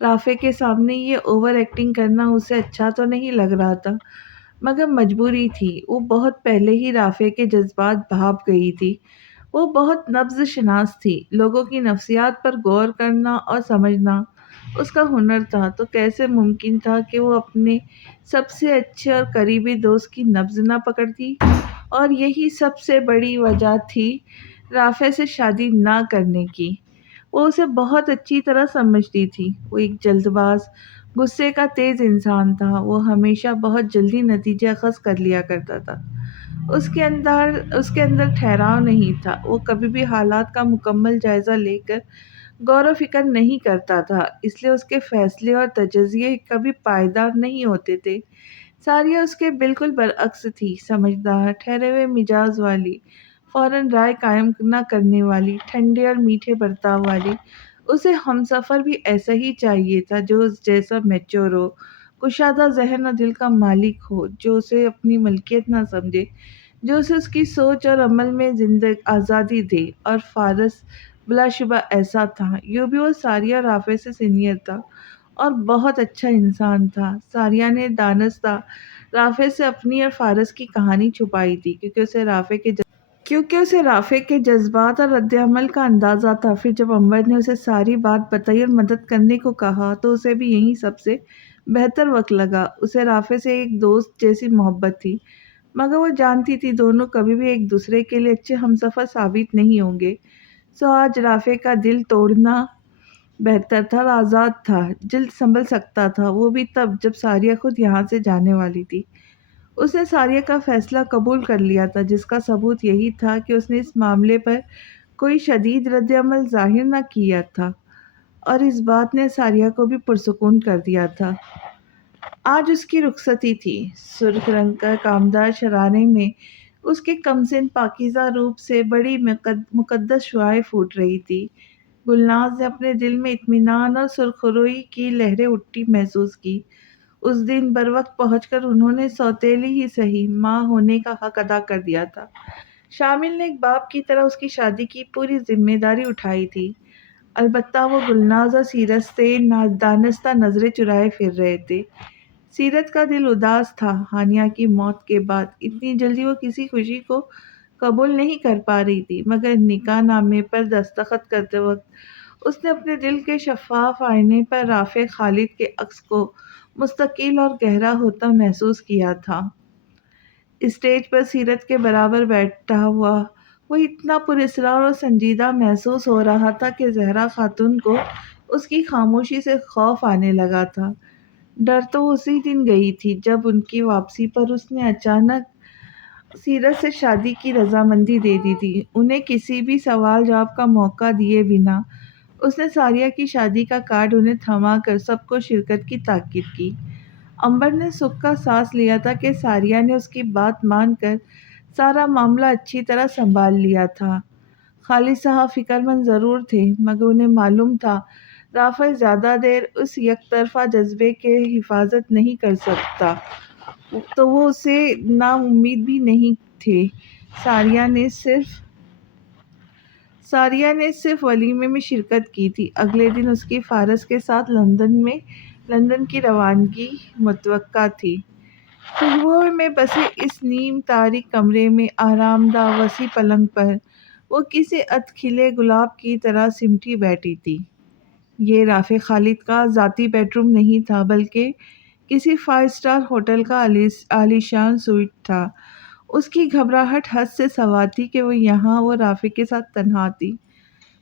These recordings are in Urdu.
رافع کے سامنے یہ اوور ایکٹنگ کرنا اسے اچھا تو نہیں لگ رہا تھا، مگر مجبوری تھی۔ وہ بہت پہلے ہی رافع کے جذبات بھاپ گئی تھی۔ وہ بہت نبض شناس تھی، لوگوں کی نفسیات پر غور کرنا اور سمجھنا اس کا ہنر تھا، تو کیسے ممکن تھا کہ وہ اپنے سب سے اچھے اور قریبی دوست کی نبض نہ پکڑتی؟ اور یہی سب سے بڑی وجہ تھی رافع سے شادی نہ کرنے کی۔ وہ اسے بہت اچھی طرح سمجھتی تھی۔ وہ ایک جلد باز، غصے کا تیز انسان تھا۔ وہ ہمیشہ بہت جلدی نتیجہ اخذ کر لیا کرتا تھا۔ اس کے اندر ٹھہراؤ نہیں تھا۔ وہ کبھی بھی حالات کا مکمل جائزہ لے کر غور و فکر نہیں کرتا تھا، اس لیے اس کے فیصلے اور تجزیے کبھی پائیدار نہیں ہوتے تھے۔ ساریہ اس کے بالکل برعکس تھی، سمجھدار، ٹھہرے ہوئے مزاج والی، فوراً رائے قائم نہ کرنے والی، ٹھنڈے اور میٹھے برتاؤ والی۔ اسے ہمسفر بھی ایسا ہی چاہیے تھا، جو اس جیسا میچور ہو، کشادہ ذہن اور دل کا مالک ہو، جو اسے اپنی ملکیت نہ سمجھے، جو اسے اس کی سوچ اور عمل میں آزادی دے۔ اور فارس بلا شبہ ایسا تھا۔ یوں بھی وہ ساریہ رافع سے سینئر تھا اور بہت اچھا انسان تھا۔ ساریہ نے دانستہ رافع سے اپنی اور فارس کی کہانی چھپائی تھی، کیونکہ اسے رافع کے جذبات اور رد عمل کا اندازہ تھا۔ پھر جب امبر نے اسے ساری بات بتائی اور مدد کرنے کو کہا تو اسے بھی یہی سب سے بہتر وقت لگا۔ اسے رافع سے ایک دوست جیسی محبت تھی، مگر وہ جانتی تھی دونوں کبھی بھی ایک دوسرے کے لیے اچھے ہمسفر ثابت نہیں ہوں گے۔ سو آج رافع کا دل توڑنا بہتر تھا اور آزاد تھا، جلد سنبھل سکتا تھا، وہ بھی تب جب ساریہ خود یہاں سے جانے والی تھی۔ اس نے ساریہ کا فیصلہ قبول کر لیا تھا، جس کا ثبوت یہی تھا کہ اس نے اس معاملے پر کوئی شدید رد عمل ظاہر نہ کیا تھا، اور اس بات نے ساریہ کو بھی پرسکون کر دیا تھا۔ آج اس کی رخصتی تھی۔ سرخ رنگ کا کامدار شرارے میں اس کے کمسن پاکیزہ روپ سے بڑی مقدس شعاعیں پھوٹ رہی تھی۔ گلناز نے اپنے دل میں اطمینان اور سرخروئی کی لہریں اٹھتی محسوس کی۔ اس دن بروقت پہنچ کر انہوں نے سوتیلی ہی صحیح ماں ہونے کا حق ادا کر دیا تھا۔ شامل نے ایک باپ کی طرح اس کی شادی کی پوری ذمہ داری اٹھائی تھی۔ البتہ وہ گلناز اور سیرت سے دانستہ نظریں چرائے پھر رہے تھے۔ سیرت کا دل اداس تھا۔ ہانیہ کی موت کے بعد اتنی جلدی وہ کسی خوشی کو قبول نہیں کر پا رہی تھی، مگر نکاح نامے پر دستخط کرتے وقت اس نے اپنے دل کے شفاف آئینے پر رافع خالد کے عکس کو مستقل اور گہرا ہوتا محسوس کیا تھا۔ اسٹیج پر سیرت کے برابر بیٹھا ہوا وہ اتنا پراسرار اور سنجیدہ محسوس ہو رہا تھا کہ زہرا خاتون کو اس کی خاموشی سے خوف آنے لگا تھا۔ ڈر تو اسی دن گئی تھی جب ان کی واپسی پر اس نے اچانک سیرت سے شادی کی رضامندی دے دی تھی۔ انہیں کسی بھی سوال جواب کا موقع دیے بنا اس نے ساریہ کی شادی کا کارڈ انہیں تھما کر سب کو شرکت کی تاکید کی۔ امبر نے سکھ کا سانس لیا تھا کہ ساریہ نے اس کی بات مان کر سارا معاملہ اچھی طرح سنبھال لیا تھا۔ خالد صاحب فکر مند ضرور تھے، مگر انہیں معلوم تھا رافع زیادہ دیر اس یک طرفہ جذبے کے حفاظت نہیں کر سکتا، تو وہ اسے نا امید بھی نہیں تھے۔ ساریہ نے صرف ولیمے میں شرکت کی تھی۔ اگلے دن اس کی فارس کے ساتھ لندن کی روانگی متوقع تھی۔ خوشبوؤں میں بسے اس نیم تاریک کمرے میں آرام دہ وسیع پلنگ پر وہ کسی ادکھلے گلاب کی طرح سمٹی بیٹھی تھی۔ یہ رافع خالد کا ذاتی بیڈ روم نہیں تھا، بلکہ کسی 5 اسٹار ہوٹل کا عالیشان سوئٹ تھا۔ اس کی گھبراہٹ حد سے سوا تھی کہ وہ رافع کے ساتھ تنہا تھی۔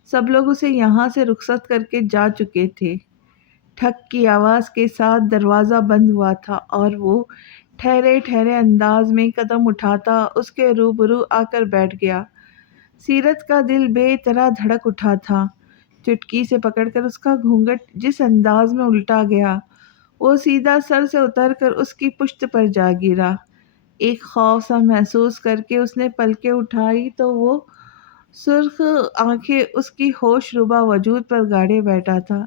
سب لوگ اسے یہاں سے رخصت کر کے جا چکے تھے۔ ٹھک کی آواز کے ساتھ دروازہ بند ہوا تھا اور وہ ٹھہرے انداز میں قدم اٹھاتا اس کے روبرو آ کر بیٹھ گیا۔ سیرت کا دل بے طرح دھڑک اٹھا تھا۔ چٹکی سے پکڑ کر اس کا گھونگھٹ جس انداز میں الٹا گیا، وہ سیدھا سر سے اتر کر اس کی پشت پر جا گرا۔ ایک خوف سا محسوس کر کے اس نے پلکیں اٹھائی تو وہ سرخ آنکھیں اس کی ہوش ربا وجود پر گاڑے بیٹھا تھا۔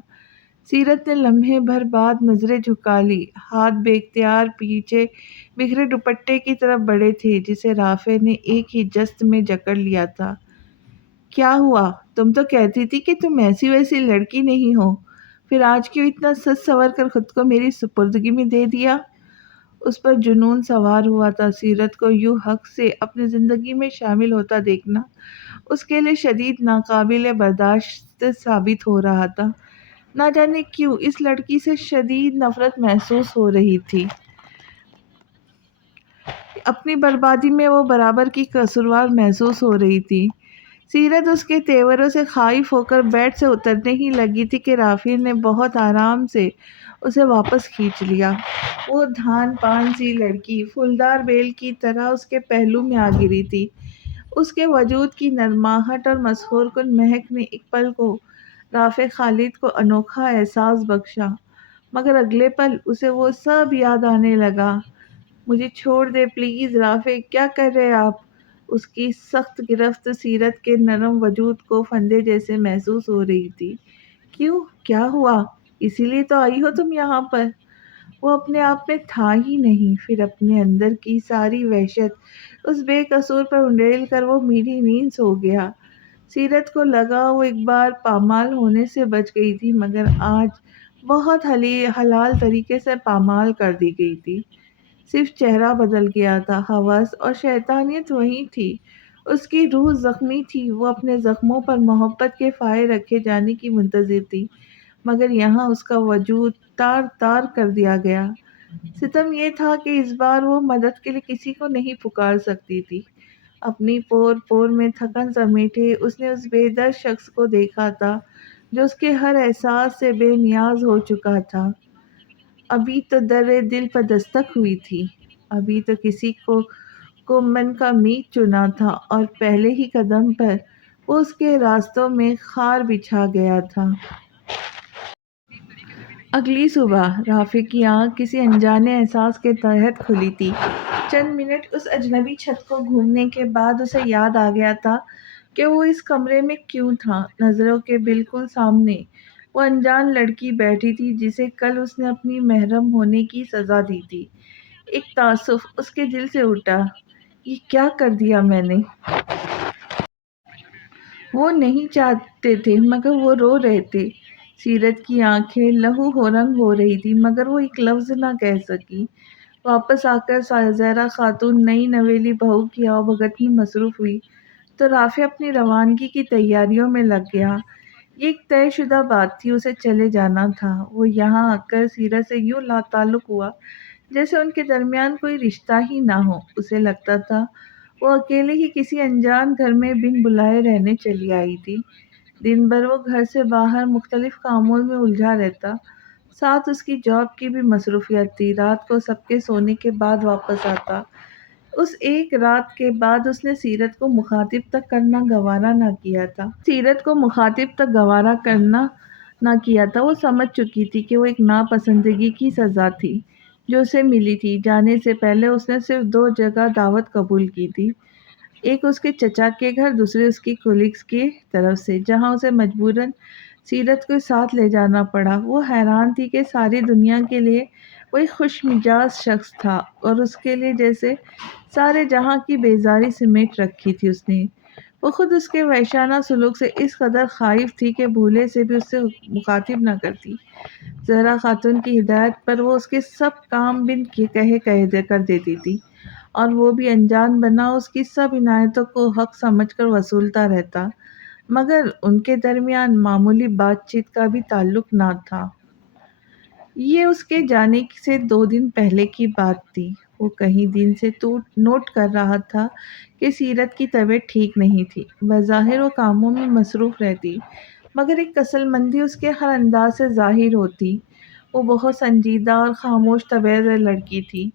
سیرت نے لمحے بھر بعد نظریں جھکا لی۔ ہاتھ بے اختیار پیچھے بکھرے دوپٹے کی طرف بڑھے تھے جسے رافع نے ایک ہی جست میں جکڑ لیا تھا۔ کیا ہوا؟ تم تو کہتی تھی کہ تم ایسی ویسی لڑکی نہیں ہو۔ پھر آج کیوں اتنا سچ سور کر خود کو میری سپردگی میں دے دیا؟ اس پر جنون سوار ہوا تھا۔ سیرت کو یوں حق سے اپنی زندگی میں شامل ہوتا دیکھنا اس کے لیے شدید ناقابل برداشت ثابت ہو رہا تھا۔ نہ جانے کیوں اس لڑکی سے شدید نفرت محسوس ہو رہی تھی۔ اپنی بربادی میں وہ برابر کی قصوروار محسوس ہو رہی تھی۔ سیرت اس کے تیوروں سے خائف ہو کر بیڈ سے اترنے ہی لگی تھی کہ رافی نے بہت آرام سے اسے واپس کھینچ لیا۔ وہ دھان پان سی لڑکی پھولدار بیل کی طرح اس کے پہلو میں آ گری تھی۔ اس کے وجود کی نرماہٹ اور مسحور کن مہک نے ایک پل کو رافع خالد کو انوکھا احساس بخشا، مگر اگلے پل اسے وہ سب یاد آنے لگا۔ مجھے چھوڑ دے پلیز رافع، کیا کر رہے آپ؟ اس کی سخت گرفت سیرت کے نرم وجود کو پھندے جیسے محسوس ہو رہی تھی۔ کیوں؟ کیا ہوا؟ اسی لیے تو آئی ہو تم یہاں پر؟ وہ اپنے آپ میں تھا ہی نہیں، پھر اپنے اندر کی ساری وحشت اس بے قصور پر انڈیل کر وہ میری نیند سو گیا۔ سیرت کو لگا وہ ایک بار پامال ہونے سے بچ گئی تھی، مگر آج بہت حلال طریقے سے پامال کر دی گئی تھی۔ صرف چہرہ بدل گیا تھا، ہوس اور شیطانیت وہی تھی۔ اس کی روح زخمی تھی، وہ اپنے زخموں پر محبت کے فائے رکھے جانے کی منتظر تھی، مگر یہاں اس کا وجود تار تار کر دیا گیا۔ ستم یہ تھا کہ اس بار وہ مدد کے لیے کسی کو نہیں پکار سکتی تھی۔ اپنی پور پور میں تھکن سمیٹے اس نے اس بے درد شخص کو دیکھا تھا جو اس کے ہر احساس سے بے نیاز ہو چکا تھا۔ ابھی تو در دل پر دستک ہوئی تھی، ابھی تو کسی کو من کا میت چنا تھا اور پہلے ہی قدم پر وہ اس کے راستوں میں خار بچھا گیا تھا۔ اگلی صبح رافع کی آنکھ کسی انجانے احساس کے تحت کھلی تھی۔ چند منٹ اس اجنبی چھت کو گھومنے کے بعد اسے یاد آ گیا تھا کہ وہ اس کمرے میں کیوں تھا۔ نظروں کے بالکل سامنے وہ انجان لڑکی بیٹھی تھی جسے کل اس نے اپنی محرم ہونے کی سزا دی تھی۔ ایک تعصب اس کے دل سے اٹھا، یہ کیا کر دیا میں نے؟ وہ نہیں چاہتے تھے مگر وہ رو رہے تھے۔ سیرت کی آنکھیں لہو ہو رنگ ہو رہی تھی مگر وہ ایک لفظ نہ کہہ سکی۔ واپس آ کر زہرا خاتون نئی نویلی بہو کی آؤ بھگت میں مصروف ہوئی تو رافع اپنی روانگی کی تیاریوں میں لگ گیا۔ یہ ایک طے شدہ بات تھی، اسے چلے جانا تھا۔ وہ یہاں آ کر سیرت سے یوں لا تعلق ہوا جیسے ان کے درمیان کوئی رشتہ ہی نہ ہو۔ اسے لگتا تھا وہ اکیلے ہی کسی انجان گھر میں بن بلائے رہنے چلی آئی تھی۔ دن بھر وہ گھر سے باہر مختلف کاموں میں الجھا رہتا، ساتھ اس کی جاب کی بھی مصروفیت تھی۔ رات کو سب کے سونے کے بعد واپس آتا۔ اس ایک رات کے بعد اس نے سیرت کو مخاطب تک کرنا گوارا نہ کیا تھا۔ وہ سمجھ چکی تھی کہ وہ ایک ناپسندگی کی سزا تھی جو اسے ملی تھی۔ جانے سے پہلے اس نے صرف 2 جگہ دعوت قبول کی تھی، ایک اس کے چچا کے گھر، دوسرے اس کی کولیگز کی طرف سے، جہاں اسے مجبوراً سیرت کو ساتھ لے جانا پڑا۔ وہ حیران تھی کہ ساری دنیا کے لیے وہ ایک خوش مزاج شخص تھا اور اس کے لیے جیسے سارے جہاں کی بیزاری سمیٹ رکھی تھی اس نے۔ وہ خود اس کے وحشانہ سلوک سے اس قدر خائف تھی کہ بھولے سے بھی اس سے مخاطب نہ کرتی۔ زہرا خاتون کی ہدایت پر وہ اس کے سب کام بن کہے کر دیتی تھی اور وہ بھی انجان بنا اس کی سب عنایتوں کو حق سمجھ کر وصولتا رہتا، مگر ان کے درمیان معمولی بات چیت کا بھی تعلق نہ تھا۔ یہ اس کے جانے سے 2 دن پہلے کی بات تھی۔ وہ کئی دن سے نوٹ کر رہا تھا کہ سیرت کی طبیعت ٹھیک نہیں تھی۔ بظاہر وہ کاموں میں مصروف رہتی مگر ایک کسل مندی اس کے ہر انداز سے ظاہر ہوتی۔ وہ بہت سنجیدہ اور خاموش طبیعت لڑکی تھی،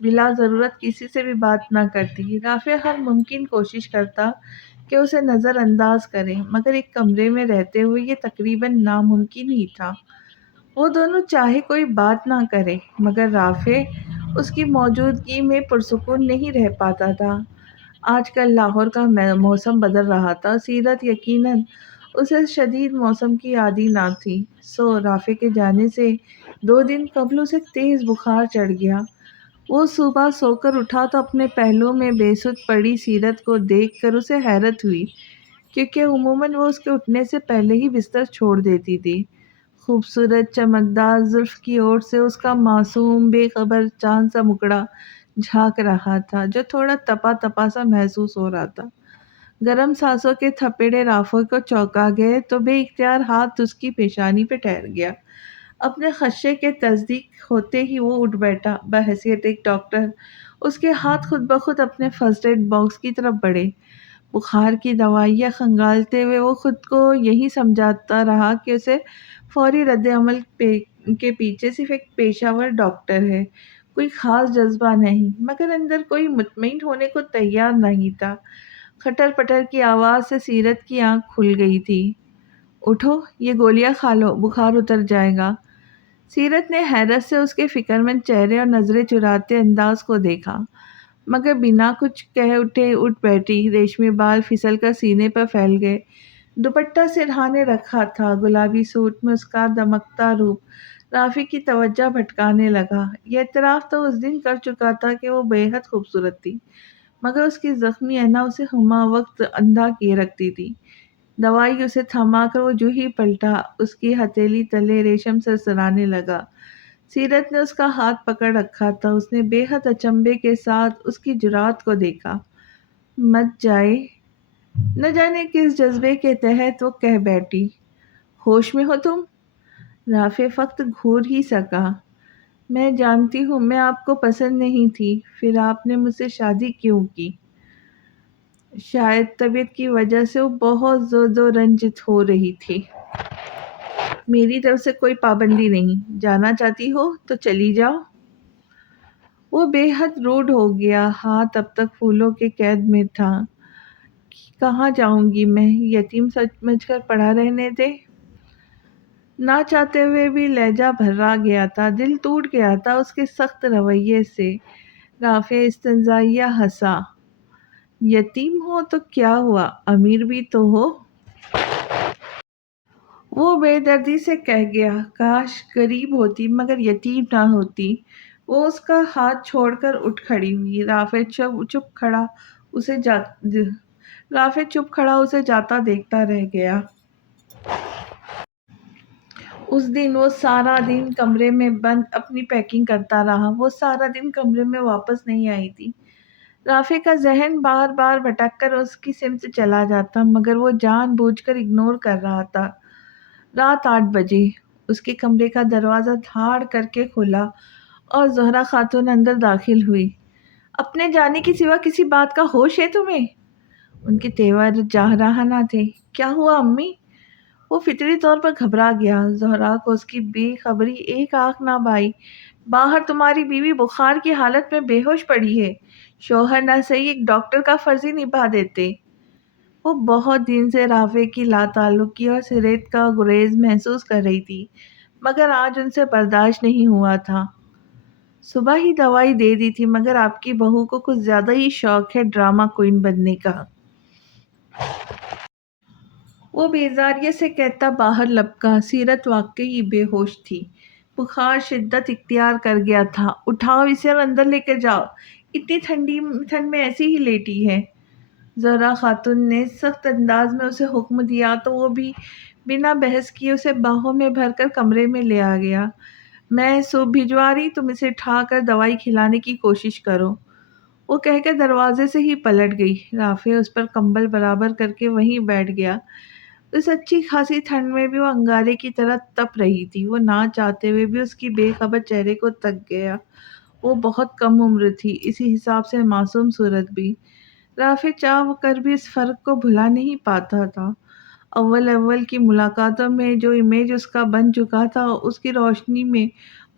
بلا ضرورت کسی سے بھی بات نہ کرتی۔ رافع ہر ممکن کوشش کرتا کہ اسے نظر انداز کرے، مگر ایک کمرے میں رہتے ہوئے یہ تقریباً ناممکن ہی تھا۔ وہ دونوں چاہے کوئی بات نہ کرے مگر رافع اس کی موجودگی میں پرسکون نہیں رہ پاتا تھا۔ آج کل لاہور کا موسم بدل رہا تھا، سیرت یقیناً اسے شدید موسم کی عادی نہ تھی، سو رافع کے جانے سے 2 دن قبل اسے تیز بخار چڑھ گیا۔ وہ صبح سو کر اٹھا تو اپنے پہلو میں بے سدھ پڑی سیرت کو دیکھ کر اسے حیرت ہوئی، کیونکہ عموماً وہ اس کے اٹھنے سے پہلے ہی بستر چھوڑ دیتی تھی۔ خوبصورت چمکدار زلف کی اوٹ سے اس کا معصوم بے خبر چاند سا مکڑا جھانک رہا تھا جو تھوڑا تپا تپا سا محسوس ہو رہا تھا۔ گرم سانسوں کے تھپیڑے رافع کو چونکا گئے تو بے اختیار ہاتھ اس کی پیشانی پہ ٹھہر گیا۔ اپنے خدشے کے تصدیق ہوتے ہی وہ اٹھ بیٹھا۔ بحیثیت ایک ڈاکٹر اس کے ہاتھ خود بخود اپنے فرسٹ ایڈ باکس کی طرف بڑھے۔ بخار کی دوائیاں کھنگالتے ہوئے وہ خود کو یہی سمجھاتا رہا کہ اسے فوری رد عمل کے پیچھے صرف ایک پیشہ ور ڈاکٹر ہے، کوئی خاص جذبہ نہیں، مگر اندر کوئی مطمئن ہونے کو تیار نہیں تھا۔ کھٹر پٹر کی آواز سے سیرت کی آنکھ کھل گئی تھی۔ اٹھو، یہ گولیاں کھا لو، بخار اتر جائے گا۔ سیرت نے حیرت سے اس کے فکر مند چہرے اور نظریں چراتے انداز کو دیکھا، مگر بنا کچھ کہے اٹھے اٹھ بیٹھی۔ ریشمی بال پھسل کر سینے پر پھیل گئے، دوپٹہ سرہانے رکھا تھا، گلابی سوٹ میں اس کا دمکتا روپ رافع کی توجہ بھٹکانے لگا۔ یہ اعتراف تو اس دن کر چکا تھا کہ وہ بے حد خوبصورت تھی، مگر اس کی زخمی انا اسے ہمہ وقت اندھا کیے رکھتی تھی۔ دوائی اسے تھما کر وہ جو ہی پلٹا، اس کی ہتھیلی تلے ریشم سرسرانے لگا۔ سیرت نے اس کا ہاتھ پکڑ رکھا تھا، اس نے بے حد اچنبھے کے ساتھ اس کی جرات کو دیکھا۔ مت جائے، نہ جانے کس جذبے کے تحت وہ کہہ بیٹھی۔ ہوش میں ہو تم؟ رافع فقط گھور ہی سکا۔ میں جانتی ہوں میں آپ کو پسند نہیں تھی، پھر آپ نے مجھ سے شادی کیوں کی؟ شاید طبیعت کی وجہ سے وہ بہت زود و رنجت ہو رہی تھی۔ میری طرف سے کوئی پابندی نہیں، جانا چاہتی ہو تو چلی جاؤ۔ وہ بے حد روڈ ہو گیا، ہاتھ اب تک پھولوں کے قید میں تھا۔ کہاں جاؤں گی میں، یتیم سمجھ کر پڑا رہنے دے۔ نہ چاہتے ہوئے بھی لہجہ بھرا گیا تھا، دل ٹوٹ گیا تھا اس کے سخت رویے سے۔ رافع استہزائیہ ہنسا۔ یتیم ہو تو کیا ہوا، امیر بھی تو ہو۔ وہ بے دردی سے کہہ گیا، کاش غریب ہوتی مگر یتیم نہ ہوتی۔ وہ اس کا ہاتھ چھوڑ کر اٹھ کھڑی ہوئی۔ رافع چپ کھڑا اسے جاتا دیکھتا رہ گیا۔ اس دن وہ سارا دن کمرے میں بند اپنی پیکنگ کرتا رہا۔ وہ سارا دن کمرے میں واپس نہیں آئی تھی۔ رافع کا ذہن بار بار بھٹک کر اس کی سمت چلا جاتا، مگر وہ جان بوجھ کر اگنور کر رہا تھا۔ رات 8 بجے اس کے کمرے کا دروازہ دھاڑ کر کے کھلا اور زہرا خاتون اندر داخل ہوئی۔ اپنے جانے کے سوا کسی بات کا ہوش ہے تمہیں؟ ان کے تیور جارحانہ تھے۔ کیا ہوا امی؟ وہ فطری طور پر گھبرا گیا۔ زہرا کو اس کی بے خبری ایک آنکھ نہ بھائی۔ باہر تمہاری بیوی بخار کی حالت میں بے ہوش پڑی ہے، شوہر نہ صحیح ایک ڈاکٹر کا فرض ہی نبھا دیتے۔ وہ بہت دن سے رافع کی لا تعلقی اور سیرت کا گریز محسوس کر رہی تھی، مگر آج ان سے برداشت نہیں ہوا تھا۔ صبح ہی دوائی دے دی تھی، مگر آپ کی بہو کو کچھ زیادہ ہی شوق ہے ڈرامہ کوئین بننے کا۔ وہ بیزاریت سے کہتا باہر لپکا۔ سیرت واقعی بے ہوش تھی، بخار شدت اختیار کر گیا تھا۔ اٹھاؤ اسے اور اندر لے کر جاؤ، اتنی ٹھنڈ میں ایسی ہی لیٹی ہے۔ زہرا خاتون نے سخت انداز میں اسے حکم دیا تو وہ بھی بنا بحث کیے اسے باہوں میں بھر کر کمرے میں لے آ گیا۔ میں سوپ بھجوا رہی، تم اسے اٹھا کر دوائی کھلانے کی کوشش کرو، وہ کہہ کر دروازے سے ہی پلٹ گئی۔ رافع اس پر کمبل برابر کر کے وہیں بیٹھ گیا۔ اس اچھی خاصی ٹھنڈ میں بھی وہ انگارے کی طرح تپ رہی تھی۔ وہ نہ چاہتے ہوئے بھی اس کی بے خبر چہرے کو تک گیا۔ وہ بہت کم عمر تھی، اسی حساب سے معصوم صورت بھی۔ رافع چاہ کر بھی اس فرق کو بھلا نہیں پاتا تھا۔ اول کی ملاقاتوں میں جو امیج اس کا بن چکا تھا، اس کی روشنی میں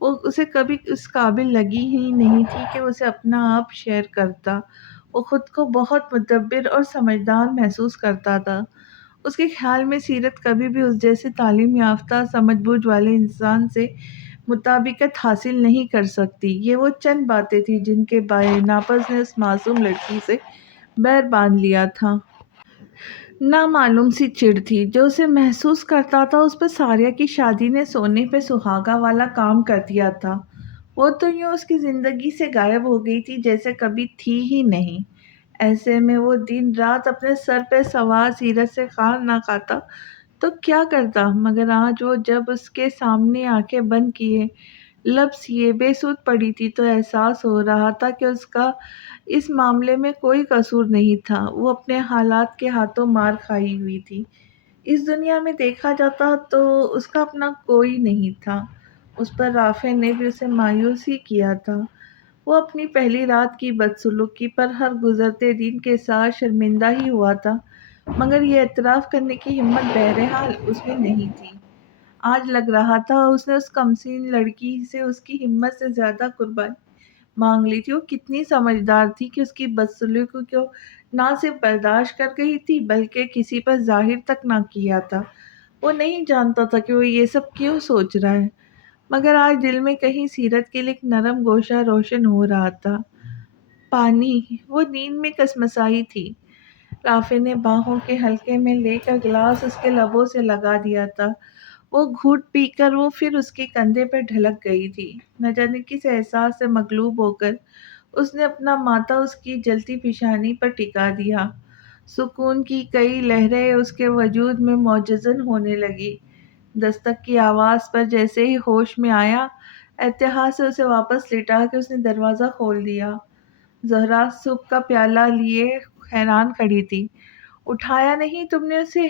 وہ اسے کبھی اس قابل لگی ہی نہیں تھی کہ اسے اپنا آپ شیئر کرتا۔ وہ خود کو بہت مدبر اور سمجھدار محسوس کرتا تھا۔ اس کے خیال میں سیرت کبھی بھی اس جیسے تعلیم یافتہ سمجھ بوجھ والے انسان سے مطابقت حاصل نہیں کر سکتی۔ یہ وہ چند باتیں تھیں جن کے بائے ناپس نے اس معصوم لڑکی سے بیر باندھ لیا تھا۔ نامعلوم سی چڑ تھی جو اسے محسوس کرتا تھا اس پر ساریہ کی شادی نے سونے پہ سہاگا والا کام کر دیا تھا۔ وہ تو یوں اس کی زندگی سے غائب ہو گئی تھی جیسے کبھی تھی ہی نہیں۔ ایسے میں وہ دن رات اپنے سر پہ سوار سیرت سے خار نہ کھاتا تو کیا کرتا، مگر آج وہ جب اس کے سامنے آنکھیں بند کیے لب سیے بے سود پڑی تھی تو احساس ہو رہا تھا کہ اس کا اس معاملے میں کوئی قصور نہیں تھا، وہ اپنے حالات کے ہاتھوں مار کھائی ہوئی تھی۔ اس دنیا میں دیکھا جاتا تو اس کا اپنا کوئی نہیں تھا، اس پر رافع نے بھی اسے مایوس ہی کیا تھا۔ وہ اپنی پہلی رات کی بدسلوکی پر ہر گزرتے دن کے ساتھ شرمندہ ہی ہوا تھا، مگر یہ اعتراف کرنے کی ہمت بہرحال اس میں نہیں تھی۔ آج لگ رہا تھا اس نے اس کمسین لڑکی سے اس کی ہمت سے زیادہ قربانی مانگ لی تھی۔ وہ کتنی سمجھدار تھی کہ اس کی بدسلوکی کو نہ صرف برداشت کر گئی تھی بلکہ کسی پر ظاہر تک نہ کیا تھا۔ وہ نہیں جانتا تھا کہ وہ یہ سب کیوں سوچ رہا ہے، مگر آج دل میں کہیں سیرت کے لیے ایک نرم گوشہ روشن ہو رہا تھا۔ پانی، وہ نیند میں کسمسائی تھی۔ رافع نے باہوں کے حلقے میں لے کر گلاس اس کے لبوں سے لگا دیا تھا۔ وہ گھونٹ پی کر وہ پھر اس کے کندھے پر ڈھلک گئی تھی۔ نہ جانے کس احساس سے مغلوب ہو کر اس نے اپنا ماتھا اس کی جلتی پیشانی پر ٹکا دیا۔ سکون کی کئی لہریں اس کے وجود میں موجزن ہونے لگی۔ دستک کی آواز پر جیسے ہی ہوش میں آیا، اتحاد سے اسے واپس لٹا کے اس نے دروازہ کھول دیا۔ زہرا سوپ کا پیالہ لیے حیران کھڑی تھی۔ اٹھایا نہیں تم نے اسے؟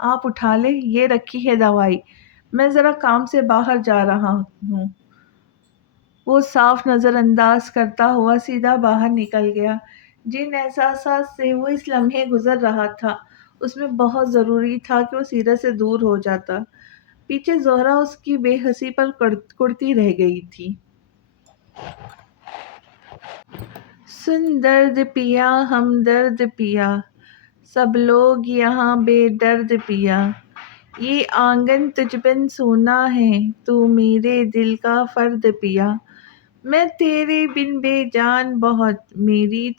آپ اٹھا لیں، یہ رکھی ہے دوائی، میں ذرا کام سے باہر جا رہا ہوں۔ وہ صاف نظر انداز کرتا ہوا سیدھا باہر نکل گیا۔ جن احساسات سے وہ اس لمحے گزر رہا تھا اس میں بہت ضروری تھا کہ وہ سیرت سے دور ہو جاتا۔ پیچھے زہرا اس کی بے حسی پر کڑتی رہ گئی تھی۔ سن درد پیا ہم درد پیا، سب لوگ یہاں بے درد پیا، یہ آنگن تجھ بن سونا ہے، تو میرے دل کا فرد پیا، میں تیرے بن بے جان بہت، میری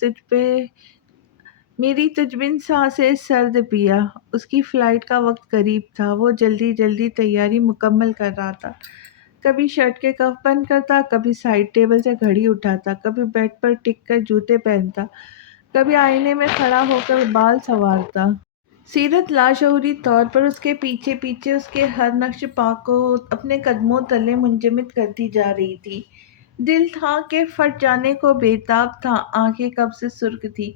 تجھ بن سانسیں سرد پیا۔ اس کی فلائٹ کا وقت قریب تھا، وہ جلدی جلدی تیاری مکمل کر رہا تھا۔ کبھی شرٹ کے کف بند کرتا، کبھی سائڈ ٹیبل سے گھڑی اٹھاتا، کبھی بیڈ پر ٹک کر جوتے پہنتا، کبھی آئینے میں کھڑا ہو کر بال سنوارتا۔ سیرت لاشعوری طور پر اس کے پیچھے پیچھے اس کے ہر نقش پا کو اپنے قدموں تلے منجمد کرتی جا رہی تھی۔ دل تھا کہ پھٹ جانے کو بےتاب تھا، آنکھیں کب سے سرخ تھی۔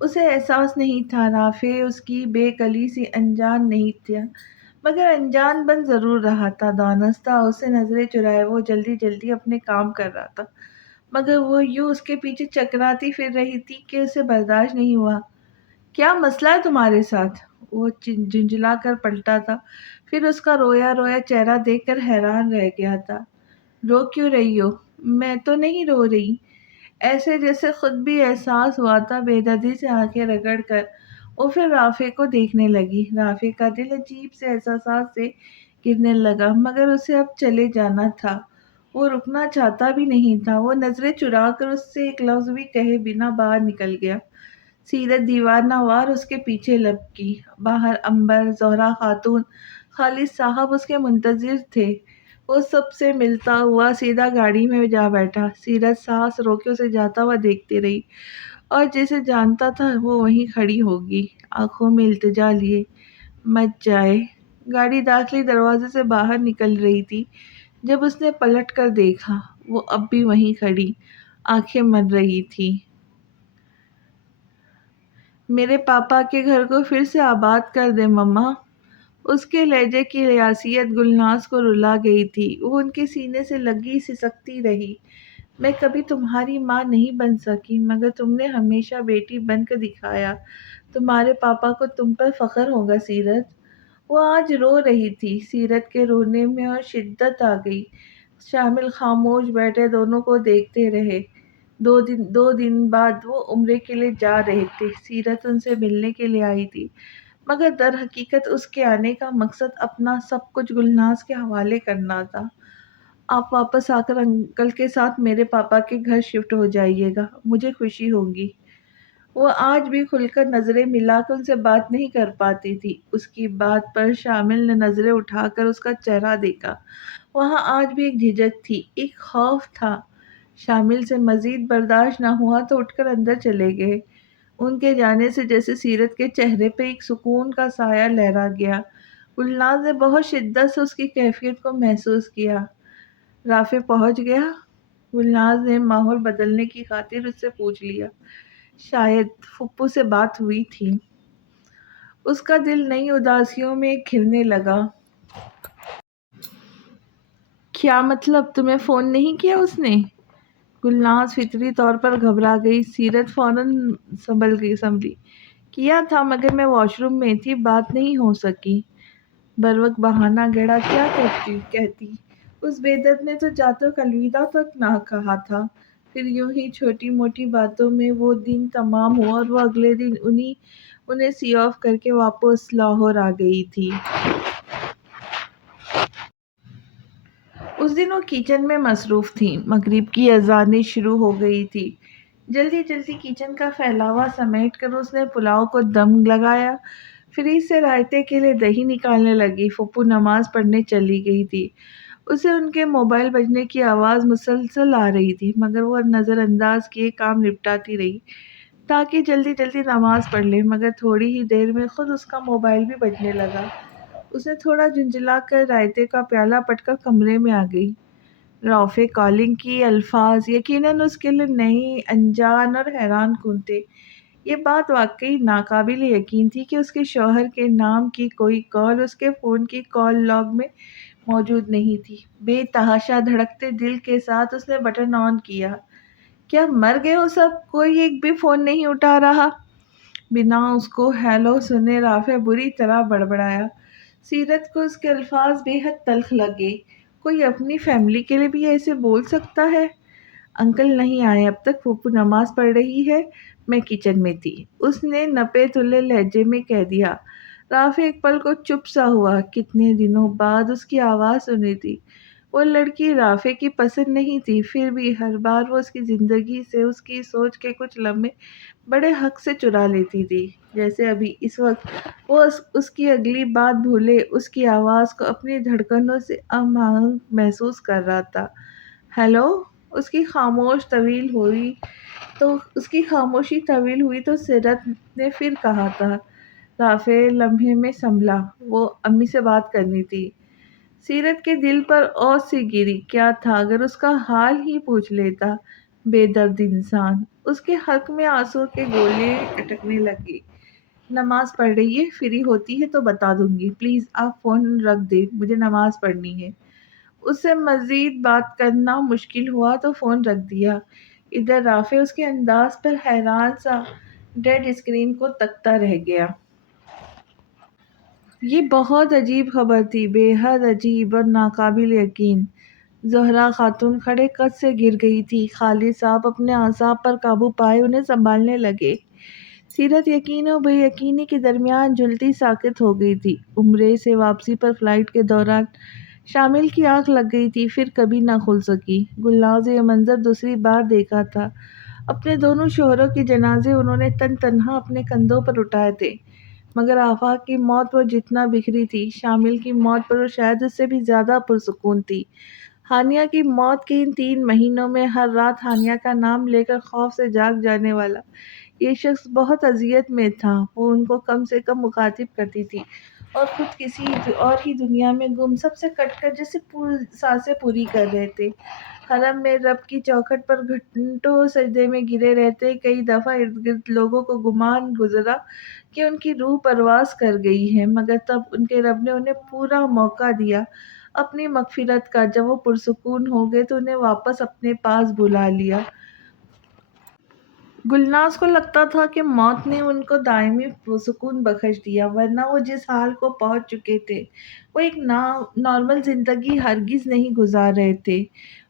اسے احساس نہیں تھا رافع اس کی بے کلی سے انجان نہیں تھا، مگر انجان بن ضرور رہا تھا۔ دانستہ اس سے نظریں چرائے وہ جلدی جلدی اپنے کام کر رہا تھا، مگر وہ یوں اس کے پیچھے چکراتی پھر رہی تھی کہ اسے برداشت نہیں ہوا۔ کیا مسئلہ ہے تمہارے ساتھ؟ وہ جھنجھلا کر پلٹا تھا، پھر اس کا رویا رویا چہرہ دیکھ کر حیران رہ گیا تھا۔ رو کیوں رہی ہو؟ میں تو نہیں رو رہی، ایسے جیسے خود بھی احساس ہوا تھا۔ بے دردی سے آنکھیں رگڑ کر وہ پھر رافع کو دیکھنے لگی۔ رافع کا دل عجیب سے احساسات سے گرنے لگا، مگر اسے اب چلے جانا تھا، وہ رکنا چاہتا بھی نہیں تھا۔ وہ نظریں چرا کر اس سے ایک لفظ بھی کہے بنا باہر نکل گیا۔ سیرت دیوانہ وار اس کے پیچھے لپکی۔ باہر عنبر، زہرا خاتون، خالد صاحب اس کے منتظر تھے۔ وہ سب سے ملتا ہوا سیدھا گاڑی میں جا بیٹھا۔ سیرت سانس روکے اسے جاتا ہوا دیکھتی رہی، اور جسے جانتا تھا وہ وہیں کھڑی ہوگی، آنکھوں میں التجا لیے، مت جائے۔ گاڑی داخلی دروازے سے باہر نکل رہی تھی جب اس نے پلٹ کر دیکھا، وہ اب بھی وہیں کھڑی، آنکھیں مر رہی تھی۔ میرے پاپا کے گھر کو پھر سے آباد کر دے مما۔ اس کے لہجے کی ریاسیت گلناز کو رلا گئی تھی، وہ ان کے سینے سے لگی سسکتی رہی۔ میں کبھی تمہاری ماں نہیں بن سکی، مگر تم نے ہمیشہ بیٹی بن کر دکھایا، تمہارے پاپا کو تم پر فخر ہوگا سیرت۔ وہ آج رو رہی تھی، سیرت کے رونے میں اور شدت آ گئی۔ شامل خاموش بیٹھے دونوں کو دیکھتے رہے۔ دو دن بعد وہ عمرے کے لیے جا رہے تھے۔ سیرت ان سے ملنے کے لیے آئی تھی، مگر در حقیقت اس کے آنے کا مقصد اپنا سب کچھ گلناز کے حوالے کرنا تھا۔ آپ واپس آ کر انکل کے ساتھ میرے پاپا کے گھر شفٹ ہو جائیے گا، مجھے خوشی ہوگی۔ وہ آج بھی کھل کر نظریں ملا کر ان سے بات نہیں کر پاتی تھی۔ اس کی بات پر شامل نے نظریں اٹھا کر اس کا چہرہ دیکھا، وہاں آج بھی ایک جھجک تھی، ایک خوف تھا۔ شامل سے مزید برداشت نہ ہوا تو اٹھ کر اندر چلے گئے۔ ان کے جانے سے جیسے سیرت کے چہرے پہ ایک سکون کا سایہ لہرا گیا۔ گلناز نے بہت شدت سے اس کی کیفیت کو محسوس کیا۔ رافع پہنچ گیا؟ گلناز نے ماحول بدلنے کی خاطر اس سے پوچھ لیا۔ شاید پھپھو سے بات ہوئی تھی۔ اس کا دل نئی اداسیوں میں کھلنے لگا۔ کیا مطلب، تمہیں فون نہیں کیا اس نے؟ گلناز فطری طور پر گھبرا گئی۔ سیرت فوراً سنبھلی۔ کیا تھا مگر میں واش روم میں تھی، بات نہیں ہو سکی۔ بروقت بہانہ گڑا، کیا کہتی؟ اس بے درد نے تو جاتک الوداع تک نہ کہا تھا۔ پھر یوں ہی چھوٹی موٹی باتوں میں وہ دن تمام ہوا اور وہ اگلے دن انہیں سی آف کر کے واپس لاہور آ گئی تھی۔ اس دن وہ کچن میں مصروف تھیں۔ مغرب کی اذانیں شروع ہو گئی تھی۔ جلدی جلدی کچن کا پھیلاوا سمیٹ کر اس نے پلاؤ کو دم لگایا، فریج سے رائتے کے لیے دہی نکالنے لگی۔ پھپھو نماز پڑھنے چلی گئی تھی۔ اسے ان کے موبائل بجنے کی آواز مسلسل آ رہی تھی، مگر وہ نظر انداز کیے کام نپٹاتی رہی تاکہ جلدی جلدی نماز پڑھ لے۔ مگر تھوڑی ہی دیر میں خود اس کا موبائل بھی بجنے لگا۔ اس نے تھوڑا جھنجھلا کر رائتے کا پیالہ پٹ کر کمرے میں آ گئی۔ رافع کالنگ کی الفاظ یقیناً اس کے لیے نئے، انجان اور حیران کن تھے۔ یہ بات واقعی ناقابل یقین تھی کہ اس کے شوہر کے نام کی کوئی کال اس کے فون کی کال لاگ میں موجود نہیں تھی۔ بے تحاشا دھڑکتے دل کے ساتھ اس نے بٹن آن کیا۔ کیا مر گئے ہو سب؟ کوئی ایک بھی فون نہیں اٹھا رہا؟ بنا اس کو ہیلو سنے رافع بری طرح بڑبڑایا۔ سیرت کو اس کے الفاظ بے حد تلخ لگے۔ کوئی اپنی فیملی کے لیے بھی ایسے بول سکتا ہے؟ انکل نہیں آئے اب تک، پھپھو نماز پڑھ رہی ہے، میں کچن میں تھی، اس نے نپے تلے لہجے میں کہہ دیا۔ رافع ایک پل کو چپ سا ہوا۔ کتنے دنوں بعد اس کی آواز سنی تھی۔ وہ لڑکی رافع کی پسند نہیں تھی، پھر بھی ہر بار وہ اس کی زندگی سے اس کی سوچ کے کچھ لمحے بڑے حق سے چرا لیتی تھی، جیسے ابھی اس وقت وہ اس کی اگلی بات بھولے اس کی آواز کو اپنی دھڑکنوں سے ہم آہنگ محسوس کر رہا تھا۔ ہیلو؟ اس کی خاموشی طویل ہوئی تو سیرت نے پھر کہا تھا۔ رافع لمحے میں سنبھلا، وہ امی سے بات کرنی تھی۔ سیرت کے دل پر اوس سی گری۔ کیا تھا اگر اس کا حال ہی پوچھ لیتا؟ بے درد انسان۔ اس کے حلق میں آنسو کے گولے اٹکنے لگے۔ نماز پڑھ رہی ہے، فری ہوتی ہے تو بتا دوں گی، پلیز آپ فون رکھ دیں، مجھے نماز پڑھنی ہے۔ اس سے مزید بات کرنا مشکل ہوا تو فون رکھ دیا۔ ادھر رافع اس کے انداز پر حیران سا ڈیڈ اسکرین کو تکتا رہ گیا۔ یہ بہت عجیب خبر تھی، بے حد عجیب اور ناقابل یقین۔ زہرا خاتون کھڑے قد سے گر گئی تھی۔ خالد صاحب اپنے اعصاب پر قابو پائے انہیں سنبھالنے لگے۔ سیرت یقین و بے یقینی کے درمیان جھلتی ساکت ہو گئی تھی۔ عمرے سے واپسی پر فلائٹ کے دوران شامل کی آنکھ لگ گئی تھی، پھر کبھی نہ کھل سکی۔ گلناز نے یہ منظر دوسری بار دیکھا تھا۔ اپنے دونوں شوہروں کے جنازے انہوں نے تنہا اپنے کندھوں پر اٹھائے تھے، مگر آفاق کی موت پر جتنا بکھری تھی، شامل کی موت پر وہ شاید اس سے بھی زیادہ پرسکون تھی۔ ہانیہ کی موت کے ان 3 مہینوں میں ہر رات ہانیہ کا نام لے کر خوف سے جاگ جانے والا یہ شخص بہت اذیت میں تھا۔ وہ ان کو کم سے کم مخاطب کرتی تھی اور خود کسی اور ہی دنیا میں گم، سب سے کٹ کر جیسے سانسیں پوری کر رہے تھے۔ حرم میں رب کی چوکھٹ پر گھنٹوں سجدے میں گرے رہتے، کئی دفعہ ارد گرد لوگوں کو گمان گزرا کہ ان کی روح پرواز کر گئی ہے، مگر تب ان کے رب نے انہیں پورا موقع دیا اپنی مغفرت کا۔ جب وہ پرسکون ہو گئے تو انہیں واپس اپنے پاس بلا لیا۔ گلناز کو لگتا تھا کہ موت نے ان کو دائمی سکون بخش دیا، ورنہ وہ جس حال کو پہنچ چکے تھے، وہ ایک نارمل زندگی ہرگز نہیں گزار رہے تھے۔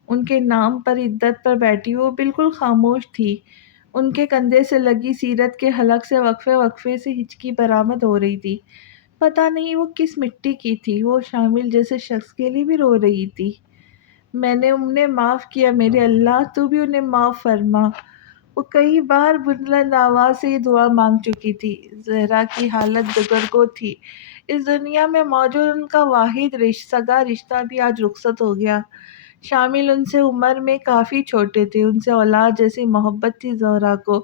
ان کے نام پر عدت پر بیٹھی وہ بالکل خاموش تھی۔ ان کے کندھے سے لگی سیرت کے حلق سے وقفے وقفے سے ہچکی برآمد ہو رہی تھی۔ پتہ نہیں وہ کس مٹی کی تھی، وہ شامل جیسے شخص کے لیے بھی رو رہی تھی۔ میں نے انہیں معاف کیا میرے اللہ، تو بھی انہیں معاف فرما۔ وہ کئی بار بلند آواز سے یہ دعا مانگ چکی تھی۔ زہرا کی حالت دگرگو تھی۔ اس دنیا میں موجود ان کا واحد سگا رشتہ بھی آج رخصت ہو گیا۔ شامل ان سے عمر میں کافی چھوٹے تھے، ان سے اولاد جیسی محبت تھی زہرا کو۔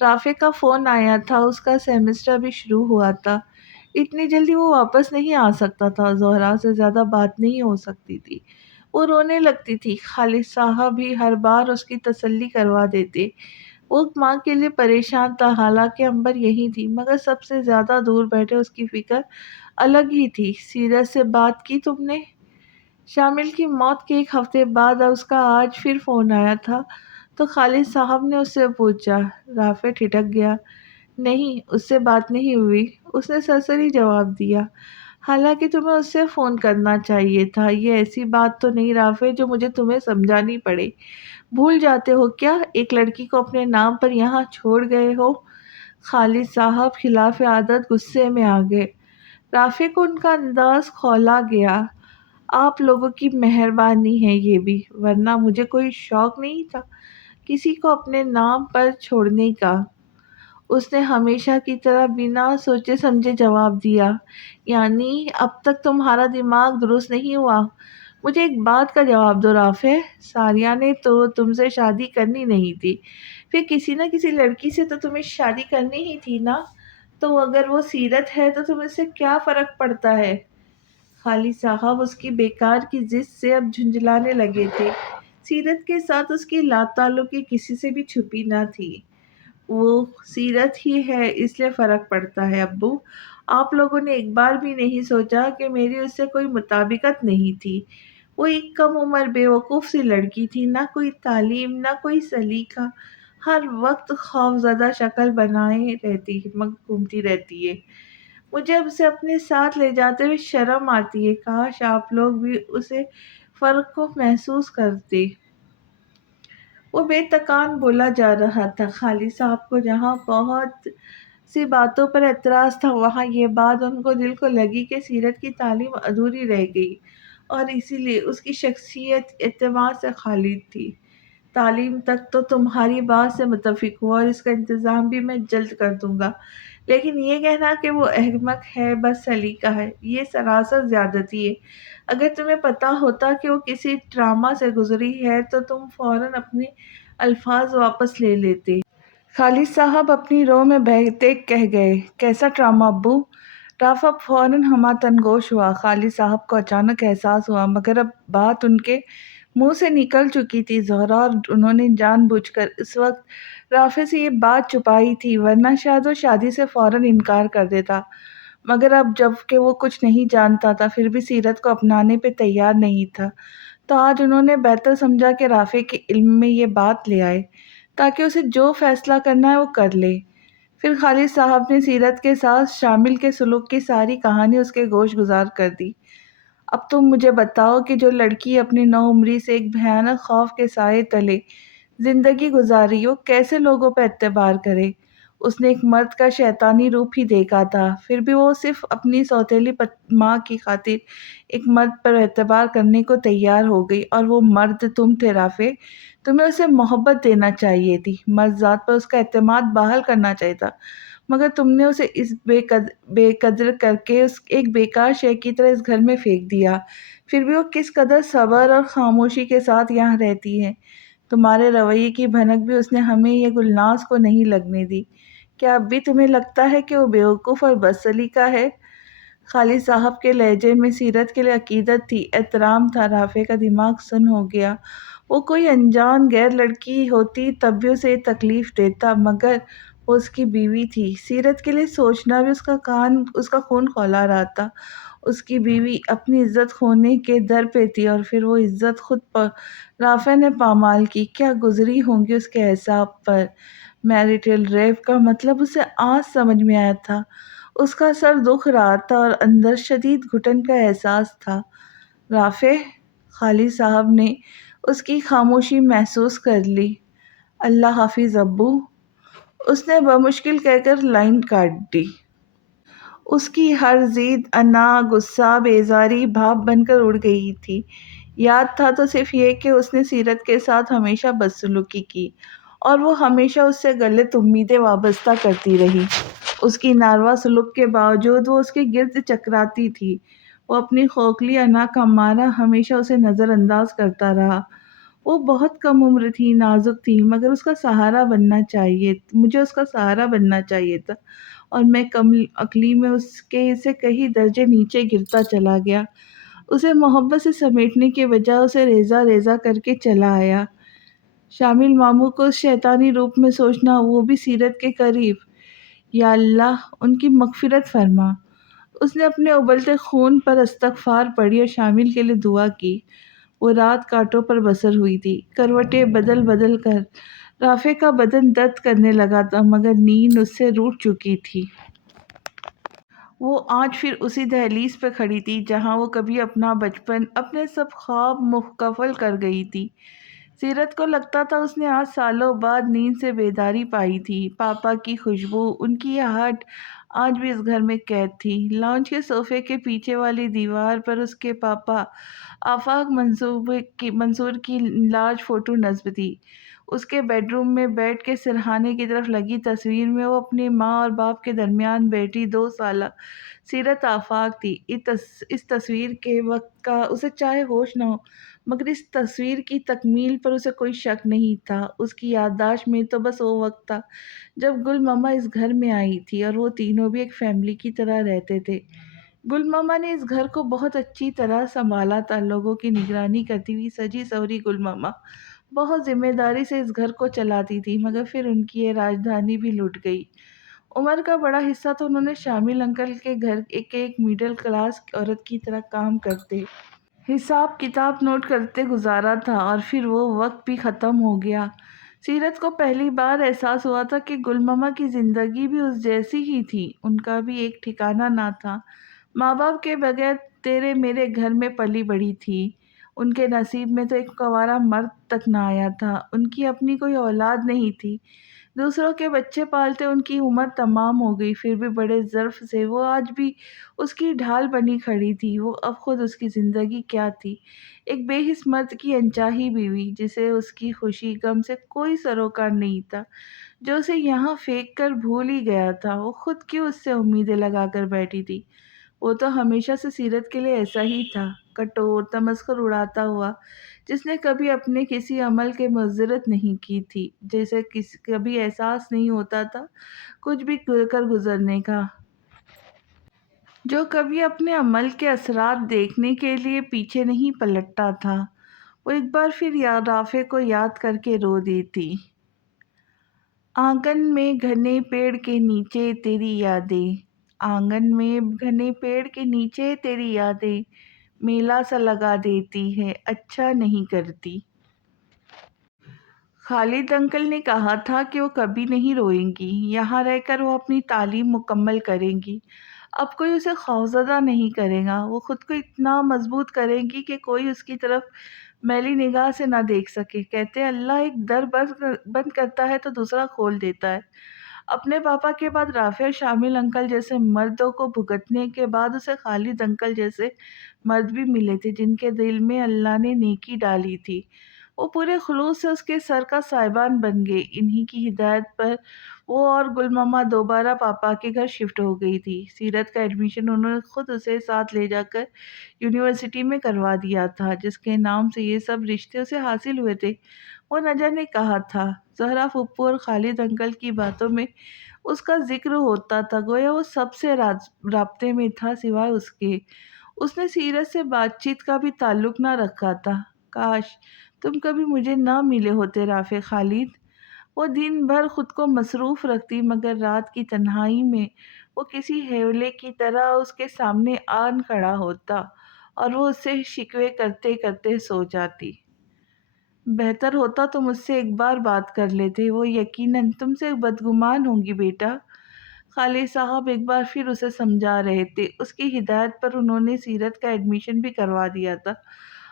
رافع کا فون آیا تھا، اس کا سیمسٹر بھی شروع ہوا تھا۔ اتنی جلدی وہ واپس نہیں آ سکتا تھا، زہرا سے زیادہ بات نہیں ہو سکتی تھی۔ وہ رونے لگتی تھی، خالد صاحب بھی ہر بار اس کی تسلی کروا دیتے۔ وہ ماں کے لیے پریشان تھا، حالانکہ امبر یہی تھی، مگر سب سے زیادہ دور بیٹھے اس کی فکر الگ ہی تھی۔ سیرت سے بات کی تم نے؟ شامل کی موت کے ایک ہفتے بعد اس کا آج پھر فون آیا تھا تو خالد صاحب نے اس سے پوچھا۔ رافع ٹھٹک گیا۔ نہیں، اس سے بات نہیں ہوئی، اس نے سرسری جواب دیا۔ حالانکہ تمہیں اس سے فون کرنا چاہیے تھا۔ یہ ایسی بات تو نہیں رافع جو مجھے تمہیں سمجھانی پڑے۔ بھول جاتے ہو کیا؟ ایک لڑکی کو اپنے نام پر یہاں چھوڑ گئے ہو۔ خالد صاحب خلاف عادت غصے میں آ گئے۔ رافع کو ان کا انداز کھولا گیا۔ آپ لوگوں کی مہربانی ہے یہ بھی، ورنہ مجھے کوئی شوق نہیں تھا کسی کو اپنے نام پر چھوڑنے کا۔ اس نے ہمیشہ کی طرح بنا سوچے سمجھے جواب دیا۔ یعنی اب تک تمہارا دماغ درست نہیں ہوا؟ مجھے ایک بات کا جواب دو رافع، ساریہ نے تو تم سے شادی کرنی نہیں تھی، پھر کسی نہ کسی لڑکی سے تو تمہیں شادی کرنی ہی تھی نا، تو اگر وہ سیرت ہے تو تمہیں سے کیا فرق پڑتا ہے؟ خالد صاحب اس کی بیکار کی ضد سے اب جھنجھلانے لگے تھے۔ سیرت کے ساتھ اس کی لا تعلقی کسی سے بھی چھپی نہ تھی۔ وہ سیرت ہی ہے، اس لیے فرق پڑتا ہے ابو۔ آپ لوگوں نے ایک بار بھی نہیں سوچا کہ میری اس سے کوئی مطابقت نہیں تھی۔ وہ ایک کم عمر بے وقوف سی لڑکی تھی، نہ کوئی تعلیم نہ کوئی سلیقہ، ہر وقت خوف زدہ شکل بنائے گھومتی رہتی ہے۔ مجھے اسے اپنے ساتھ لے جاتے ہوئے شرم آتی ہے، کاش آپ لوگ بھی اسے فرق کو محسوس کرتے۔ وہ بے تکان بولا جا رہا تھا۔ خالد صاحب کو جہاں بہت سی باتوں پر اعتراض تھا، وہاں یہ بات ان کو دل کو لگی کہ سیرت کی تعلیم ادھوری رہ گئی، اور اسی لیے اس کی شخصیت اعتماد سے خالی تھی۔ تعلیم تک تو تمہاری بات سے متفق ہوں، اور اس کا انتظام بھی میں جلد کر دوں گا، لیکن یہ کہنا کہ وہ احمق ہے، بس سلیقہ ہے، یہ سراسر زیادتی ہے۔ اگر تمہیں پتا ہوتا کہ وہ کسی ڈرامہ سے گزری ہے تو تم فوراً اپنے الفاظ واپس لے لیتے۔ خالد صاحب اپنی رو میں بہتے کہہ گئے۔ کیسا ڈرامہ ابو؟ رافع فوراً ہمہ گوش ہوا۔ خالد صاحب کو اچانک احساس ہوا، مگر اب بات ان کے منہ سے نکل چکی تھی زہرا، اور انہوں نے جان بوجھ کر اس وقت رافع سے یہ بات چھپائی تھی، ورنہ شاید وہ شادی سے فوراً انکار کر دیتا۔ مگر اب جب کہ وہ کچھ نہیں جانتا تھا، پھر بھی سیرت کو اپنانے پہ تیار نہیں تھا، تو آج انہوں نے بہتر سمجھا کہ رافع کے علم میں یہ بات لے آئے، تاکہ اسے جو فیصلہ کرنا ہے وہ کر لے۔ پھر خالد صاحب نے سیرت کے ساتھ شامل کے سلوک کی ساری کہانی اس کے گوش گزار کر دی۔ اب تم مجھے بتاؤ کہ جو لڑکی اپنی نوعمری سے ایک بھیانک خوف کے سائے تلے زندگی گزاری، وہ کیسے لوگوں پہ اعتبار کرے؟ اس نے ایک مرد کا شیطانی روپ ہی دیکھا تھا، پھر بھی وہ صرف اپنی سوتیلی ماں کی خاطر ایک مرد پر اعتبار کرنے کو تیار ہو گئی، اور وہ مرد تم تھے رافع۔ تمہیں اسے محبت دینا چاہیے تھی، مرد ذات پر اس کا اعتماد بحال کرنا چاہیے تھا، مگر تم نے اسے اس بے قدر کر کے ایک بیکار شے کی طرح اس گھر میں پھینک دیا۔ پھر بھی وہ کس قدر صبر اور خاموشی کے ساتھ یہاں رہتی ہے۔ تمہارے رویے کی بھنک بھی اس نے ہمیں یہ گلناز کو نہیں لگنے دی۔ کیا اب بھی تمہیں لگتا ہے کہ وہ بیوقوف اور بد سلیقہ ہے؟ خالد صاحب کے لہجے میں سیرت کے لیے عقیدت تھی، احترام تھا۔ رافع کا دماغ سن ہو گیا۔ وہ کوئی انجان غیر لڑکی ہوتی تب بھی اسے تکلیف دیتا، مگر وہ اس کی بیوی تھی۔ سیرت کے لیے سوچنا بھی اس کا خون کھولا رہا تھا۔ اس کی بیوی اپنی عزت کھونے کے در پہ تھی، اور پھر وہ عزت خود رافع نے پامال کی۔ کیا گزری ہوں گی اس کے اعصاب پر؟ میریٹل ریپ کا مطلب اسے آج سمجھ میں آیا تھا۔ اس کا سر دکھ رہا تھا اور اندر شدید گھٹن کا احساس تھا۔ رافع، خالد صاحب نے اس کی خاموشی محسوس کر لی۔ اللہ حافظ ابو، اس نے بمشکل کہہ کر لائن کاٹ دی۔ اس کی ہر ضد، انا، غصہ، بیزاری بھاپ بن کر اڑ گئی تھی۔ یاد تھا تو صرف یہ کہ اس نے سیرت کے ساتھ ہمیشہ بدسلوکی کی، اور وہ ہمیشہ اس سے غلط امیدیں وابستہ کرتی رہی۔ اس کی ناروا سلوک کے باوجود وہ اس کے گرد چکراتی تھی۔ وہ اپنی کھوکھلی انا کا مارا ہمیشہ اسے نظر انداز کرتا رہا۔ وہ بہت کم عمر تھی، نازک تھی، مگر مجھے اس کا سہارا بننا چاہیے تھا، اور میں کم عقلی میں اس کے سے کئی درجے نیچے گرتا چلا گیا۔ اسے محبت سے سمیٹنے کے بجائے اسے ریزہ ریزہ کر کے چلا آیا۔ شامل ماموں کو اس شیطانی روپ میں سوچنا، وہ بھی سیرت کے قریب۔ یا اللہ ان کی مغفرت فرما۔ اس نے اپنے ابلتے خون پر استغفار پڑھی اور شامل کے لیے دعا کی۔ وہ رات کانٹوں پر بسر ہوئی تھی، کروٹیں بدل بدل کر رافع کا بدن درد کرنے لگا تھا، مگر نیند اس سے روٹھ چکی تھی۔ وہ آج پھر اسی دہلیز پہ کھڑی تھی جہاں وہ کبھی اپنا بچپن، اپنے سب خواب مکفل کر گئی تھی۔ سیرت کو لگتا تھا اس نے آج سالوں بعد نیند سے بیداری پائی تھی۔ پاپا کی خوشبو، ان کی آہٹ آج بھی اس گھر میں قید تھی۔ لاؤنج کے صوفے کے پیچھے والی دیوار پر اس کے پاپا آفاق منصور کی لارج فوٹو نصب تھی۔ اس کے بیڈ روم میں بیٹھ کے سرہانے کی طرف لگی تصویر میں وہ اپنی ماں اور باپ کے درمیان بیٹھی 2 سالہ سیرت آفاق تھی۔ اس تصویر کے وقت کا اسے چاہے ہوش نہ ہو، مگر اس تصویر کی تکمیل پر اسے کوئی شک نہیں تھا۔ اس کی یادداشت میں تو بس وہ وقت تھا جب گل ماما اس گھر میں آئی تھی اور وہ تینوں بھی ایک فیملی کی طرح رہتے تھے۔ گل ماما نے اس گھر کو بہت اچھی طرح سنبھالا تھا، لوگوں کی نگرانی کرتی ہوئی سجی سوری گل ماما بہت ذمہ داری سے اس گھر کو چلاتی تھی، مگر پھر ان کی یہ راجدھانی بھی لٹ گئی۔ عمر کا بڑا حصہ تو انہوں نے شامل انکل کے گھر ایک مڈل کلاس عورت کی طرح کام کرتے، حساب کتاب نوٹ کرتے گزارا تھا، اور پھر وہ وقت بھی ختم ہو گیا۔ سیرت کو پہلی بار احساس ہوا تھا کہ گل ماما کی زندگی بھی اس جیسی ہی تھی، ان کا بھی ایک ٹھکانہ نہ تھا۔ ماں باپ کے بغیر تیرے میرے گھر میں پلی بڑھی تھی، ان کے نصیب میں تو ایک کنوارا مرد تک نہ آیا تھا، ان کی اپنی کوئی اولاد نہیں تھی، دوسروں کے بچے پالتے ان کی عمر تمام ہو گئی، پھر بھی بڑے ظرف سے وہ آج بھی اس کی ڈھال بنی کھڑی تھی۔ وہ اب خود اس کی زندگی کیا تھی، ایک بے حس مرد کی انچاہی بیوی جسے اس کی خوشی غم سے کوئی سروکار نہیں تھا، جو اسے یہاں پھینک کر بھول ہی گیا تھا۔ وہ خود کیوں اس سے امیدیں لگا کر بیٹھی تھی؟ وہ تو ہمیشہ سے سیرت کے لیے ایسا ہی تھا، کٹور تمسخر اڑاتا ہوا، جس نے کبھی اپنے کسی عمل کے معذرت نہیں کی تھی، جسے کبھی احساس نہیں ہوتا تھا کچھ بھی کر گزرنے کا، جو کبھی اپنے عمل کے اثرات دیکھنے کے لیے پیچھے نہیں پلٹتا تھا۔ وہ ایک بار پھر رافع کو یاد کر کے رو دی تھی۔ آنگن میں گھنے پیڑ کے نیچے تیری یادیں، آنگن میں گھنے پیڑ کے نیچے تیری یادیں، میلہ سا لگا دیتی ہے اچھا نہیں کرتی۔ خالد انکل نے کہا تھا کہ وہ کبھی نہیں روئیں گی، یہاں رہ کر وہ اپنی تعلیم مکمل کریں گی، اب کوئی اسے خوفزدہ نہیں کرے گا، وہ خود کو اتنا مضبوط کرے گی کہ کوئی اس کی طرف میلی نگاہ سے نہ دیکھ سکے۔ کہتے اللہ ایک در بند کرتا ہے تو دوسرا کھول دیتا ہے۔ اپنے پاپا کے بعد رافع اور شامل انکل جیسے مردوں کو بھگتنے کے بعد اسے خالد انکل جیسے مرد بھی ملے تھے جن کے دل میں اللہ نے نیکی ڈالی تھی۔ وہ پورے خلوص سے اس کے سر کا سائبان بن گئے۔ انہی کی ہدایت پر وہ اور گل ماما دوبارہ پاپا کے گھر شفٹ ہو گئی تھی۔ سیرت کا ایڈمیشن انہوں نے خود اسے ساتھ لے جا کر یونیورسٹی میں کروا دیا تھا، جس کے نام سے یہ سب رشتے اسے حاصل ہوئے تھے۔ وہ نہ جانے کہا تھا، زہرا پھپھو اور خالد انکل کی باتوں میں اس کا ذکر ہوتا تھا، گویا وہ سب سے رابطے میں تھا سوائے اس کے۔ اس نے سیرت سے بات چیت کا بھی تعلق نہ رکھا تھا۔ کاش تم کبھی مجھے نہ ملے ہوتے رافع۔ خالد وہ دن بھر خود کو مصروف رکھتی، مگر رات کی تنہائی میں وہ کسی حیولے کی طرح اس کے سامنے آن کھڑا ہوتا اور وہ اس سے شکوے کرتے کرتے سو جاتی۔ بہتر ہوتا تم مجھ سے ایک بار بات کر لیتے، وہ یقیناً تم سے بدگمان ہوں گی بیٹا۔ خالد صاحب ایک بار پھر اسے سمجھا رہے تھے۔ اس کی ہدایت پر انہوں نے سیرت کا ایڈمیشن بھی کروا دیا تھا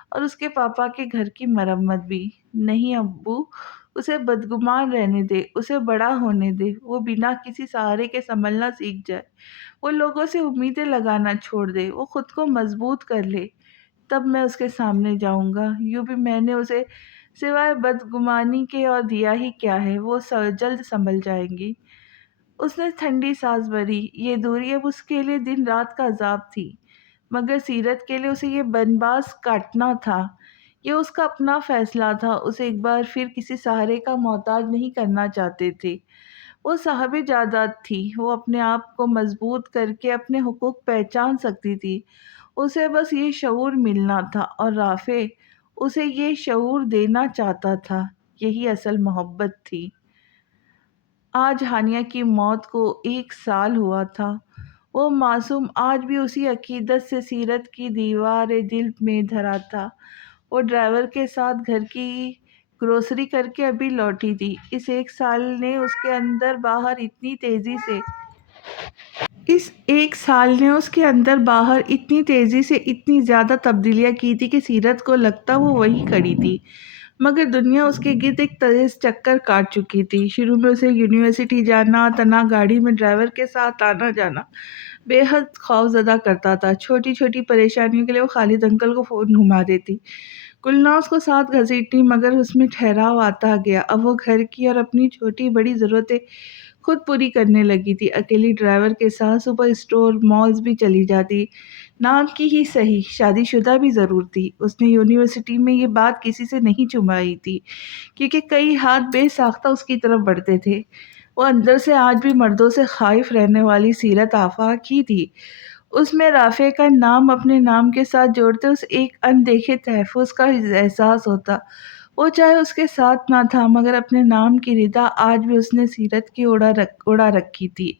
اور اس کے پاپا کے گھر کی مرمت بھی۔ نہیں ابو، اسے بدگمان رہنے دے، اسے بڑا ہونے دے، وہ بنا کسی سہارے کے سنبھلنا سیکھ جائے، وہ لوگوں سے امیدیں لگانا چھوڑ دے، وہ خود کو مضبوط کر لے، تب میں اس کے سامنے جاؤں گا۔ یوں بھی میں نے اسے سوائے بدگمانی کے اور دیا ہی کیا ہے، وہ جلد سنبھل جائیں گی۔ اس نے ٹھنڈی سانس بھری۔ یہ دوری اب اس کے لیے دن رات کا عذاب تھی، مگر سیرت کے لیے اسے یہ بنباس کاٹنا تھا۔ یہ اس کا اپنا فیصلہ تھا، اسے ایک بار پھر کسی سہارے کا محتاج نہیں کرنا چاہتے تھے۔ وہ صاحب جائیداد تھی، وہ اپنے آپ کو مضبوط کر کے اپنے حقوق پہچان سکتی تھی۔ اسے بس یہ شعور ملنا تھا، اور رافع اسے یہ شعور دینا چاہتا تھا۔ یہی اصل محبت تھی۔ آج ہانیہ کی موت کو 1 سال ہوا تھا۔ وہ معصوم آج بھی اسی عقیدت سے سیرت کی دیوار دل میں دھرا تھا۔ وہ ڈرائیور کے ساتھ گھر کی گروسری کر کے ابھی لوٹی تھی۔ اس 1 سال نے اس کے اندر باہر اتنی تیزی سے اتنی زیادہ تبدیلیاں کی تھی کہ سیرت کو لگتا وہ وہی کھڑی تھی، مگر دنیا اس کے گرد ایک تیز چکر کاٹ چکی تھی۔ شروع میں اسے یونیورسٹی جانا، تنہا گاڑی میں ڈرائیور کے ساتھ آنا جانا بے حد خوف زدہ کرتا تھا۔ چھوٹی چھوٹی پریشانیوں کے لیے وہ خالد انکل کو فون گھما دیتی، گلناز کو ساتھ گھسیٹتی، مگر اس میں ٹھہراؤ آتا گیا۔ اب وہ گھر کی اور اپنی چھوٹی بڑی ضرورتیں خود پوری کرنے لگی تھی۔ اکیلی ڈرائیور کے ساتھ سپر اسٹور، مالز بھی چلی جاتی۔ نام کی ہی صحیح، شادی شدہ بھی ضرور تھی۔ اس نے یونیورسٹی میں یہ بات کسی سے نہیں چھپائی تھی، کیونکہ کئی ہاتھ بے ساختہ اس کی طرف بڑھتے تھے۔ وہ اندر سے آج بھی مردوں سے خائف رہنے والی سیرت آفاق ہی تھی۔ اس میں رافع کا نام اپنے نام کے ساتھ جوڑتے اس ایک اندیکھے تحفظ کا احساس ہوتا۔ وہ چاہے اس کے ساتھ نہ تھا، مگر اپنے نام کی ردا آج بھی اس نے سیرت کی اڑا رکھی تھی۔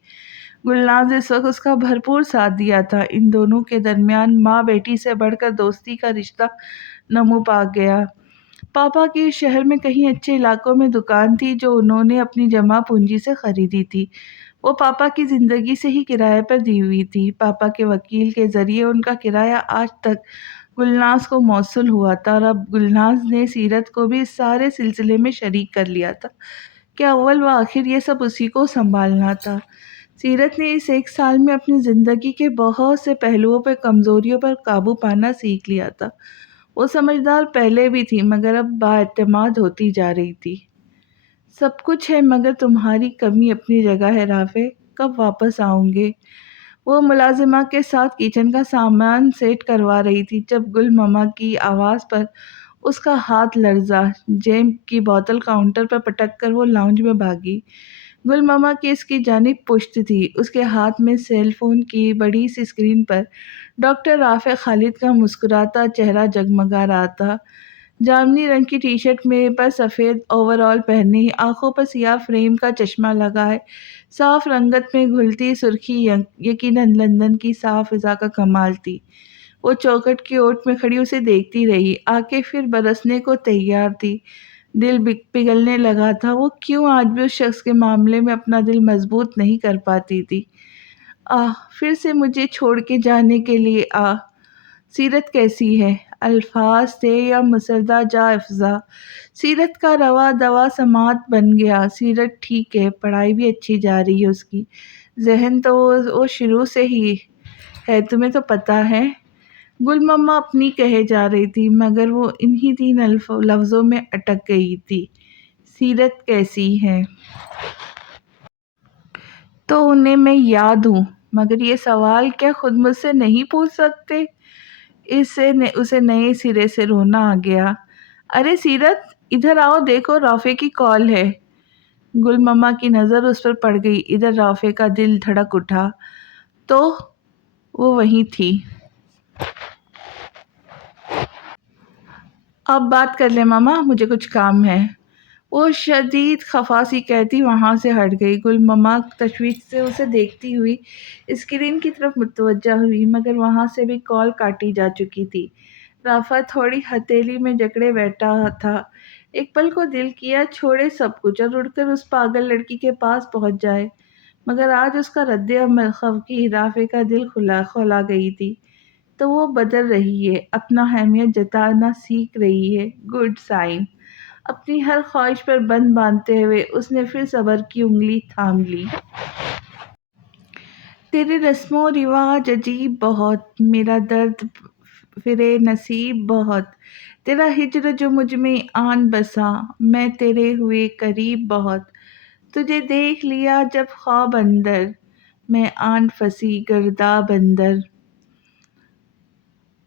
گلناز اس وقت اس کا بھرپور ساتھ دیا تھا۔ ان دونوں کے درمیان ماں بیٹی سے بڑھ کر دوستی کا رشتہ نمو پا گیا۔ پاپا کی شہر میں کہیں اچھے علاقوں میں دکان تھی جو انہوں نے اپنی جمع پونجی سے خریدی تھی۔ وہ پاپا کی زندگی سے ہی کرائے پر دی ہوئی تھی۔ پاپا کے وکیل کے ذریعے ان کا کرایہ آج تک گلناز کو موصول ہوا تھا، اور اب گلناز نے سیرت کو بھی اس سارے سلسلے میں شریک کر لیا تھا کہ اول و آخر یہ سب اسی کو سنبھالنا تھا۔ سیرت نے اس 1 سال میں اپنی زندگی کے بہت سے پہلوؤں پر، کمزوریوں پر قابو پانا سیکھ لیا تھا۔ وہ سمجھدار پہلے بھی تھی، مگر اب بااعتماد ہوتی جا رہی تھی۔ سب کچھ ہے، مگر تمہاری کمی اپنی جگہ ہے رافع، کب واپس آؤں گے؟ وہ ملازمہ کے ساتھ کچن کا سامان سیٹ کروا رہی تھی جب گل ماما کی آواز پر اس کا ہاتھ لرزا۔ جیم کی بوتل کاؤنٹر پر پٹک کر وہ لاؤنج میں بھاگی۔ گل ماما کی اس کی جانب پشت تھی، اس کے ہاتھ میں سیل فون کی بڑی سی اسکرین پر ڈاکٹر رافع خالد کا مسکراتا چہرہ جگمگا رہا تھا۔ جامنی رنگ کی ٹی شرٹ میں پر سفید اوور آل پہنے، آنکھوں پر سیاہ فریم کا چشمہ لگائے، صاف رنگت میں گھلتی سرخی یقیناً لندن کی صاف فضا کا کمال تھی۔ وہ چوکھٹ کی اوٹ میں کھڑی اسے دیکھتی رہی، آنکھیں پھر برسنے کو تیار تھی۔ دل پگھلنے لگا تھا۔ وہ کیوں آج بھی اس شخص کے معاملے میں اپنا دل مضبوط نہیں کر پاتی تھی؟ پھر سے مجھے چھوڑ کے جانے کے لیے سیرت کیسی ہے؟ الفاظ تھے یا مسردہ جاں افزا؟ سیرت کا روا دوا سماعت بن گیا۔ سیرت ٹھیک ہے، پڑھائی بھی اچھی جا رہی ہے اس کی، ذہن تو وہ شروع سے ہی ہے، تمہیں تو پتہ ہے۔ گل ماما اپنی کہے جا رہی تھی، مگر وہ انہی 3 لفظوں میں اٹک گئی تھی۔ سیرت کیسی ہے؟ تو انہیں میں یاد ہوں، مگر یہ سوال کیا خود مجھ سے نہیں پوچھ سکتے؟ اسے نئے سرے سے رونا آ گیا۔ ارے سیرت، ادھر آؤ، دیکھو رافع کی کال ہے۔ گل ماما کی نظر اس پر پڑ گئی۔ ادھر رافع کا دل دھڑک اٹھا تو وہ وہیں تھی۔ اب بات کر لیں ماما، مجھے کچھ کام ہے۔ وہ شدید خفا سی کہتی وہاں سے ہٹ گئی۔ گل ماما تشویش سے اسے دیکھتی ہوئی اسکرین کی طرف متوجہ ہوئی، مگر وہاں سے بھی کال کاٹی جا چکی تھی۔ رافع تھوڑی ہتھیلی میں جکڑے بیٹھا تھا۔ ایک پل کو دل کیا چھوڑے سب کچھ اور اڑ کر اس پاگل لڑکی کے پاس پہنچ جائے، مگر آج اس کا رد عمل خفگی رافع کا دل کھولا گئی تھی۔ تو وہ بدل رہی ہے، اپنا اہمیت جتانا سیکھ رہی ہے، گڈ سائن۔ اپنی ہر خواہش پر بند باندھتے ہوئے اس نے پھر صبر کی انگلی تھام لی۔ تیرے رسم و رواج عجیب بہت، میرا درد فرے نصیب بہت، تیرا ہجر جو مجھ میں آن بسا، میں تیرے ہوئے قریب بہت، تجھے دیکھ لیا جب خواب اندر، میں آن پھنسی گرداب اندر۔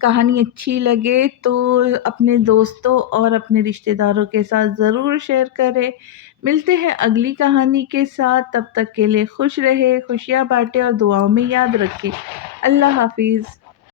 کہانی اچھی لگے تو اپنے دوستوں اور اپنے رشتہ داروں کے ساتھ ضرور شیئر کرے۔ ملتے ہیں اگلی کہانی کے ساتھ، تب تک کے لیے خوش رہے، خوشیاں بانٹے اور دعاؤں میں یاد رکھے۔ اللہ حافظ۔